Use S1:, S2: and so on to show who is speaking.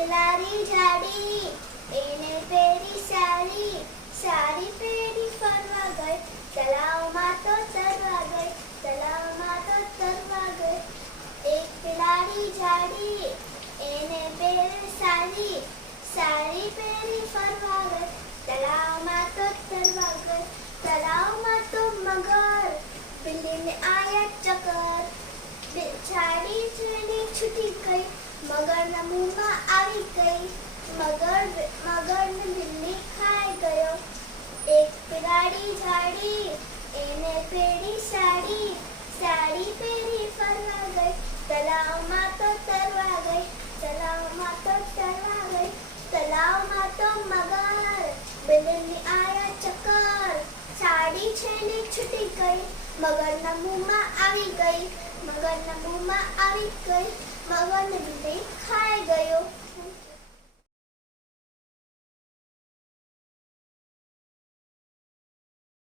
S1: મોગલારી ઝાડી એને પેરી સારી સારી પેરી ફરવા ગઈ. તલાવમાં તો તરવા ગઈ તલાવમાં તો તરવા ગઈ. એક પિલારી ઝાડી એને પેરી સાડી સાડી પેરી ફરવા ગઈ. તલાવમાં તો તરવા ગઈ તલાવમાં તો મગર. બિલ્લી ને આયા ચક્કર છૂટી ગઈ, મગરના મુંહમાં આવી ગઈ, મગર, મગરને બિલ્લી ખાઈ ગયો. એક બિલાડી ઝાડી એને પહેરી સાડી સાડી પહેરી ફરવા ગઈ. તલાવમાં તો તરવા ગઈ તલાવમાં તો તરવા ગઈ તલાવમાં તો મગર બિલ્લી આયા ચક્કર. સાડી છે ને છૂટી ગઈ, મગરના મુંહમાં આવી ગઈ, મગરના મુંહમાં આવી ગઈ. મગરને બિલ્લી ખાઈ ગયો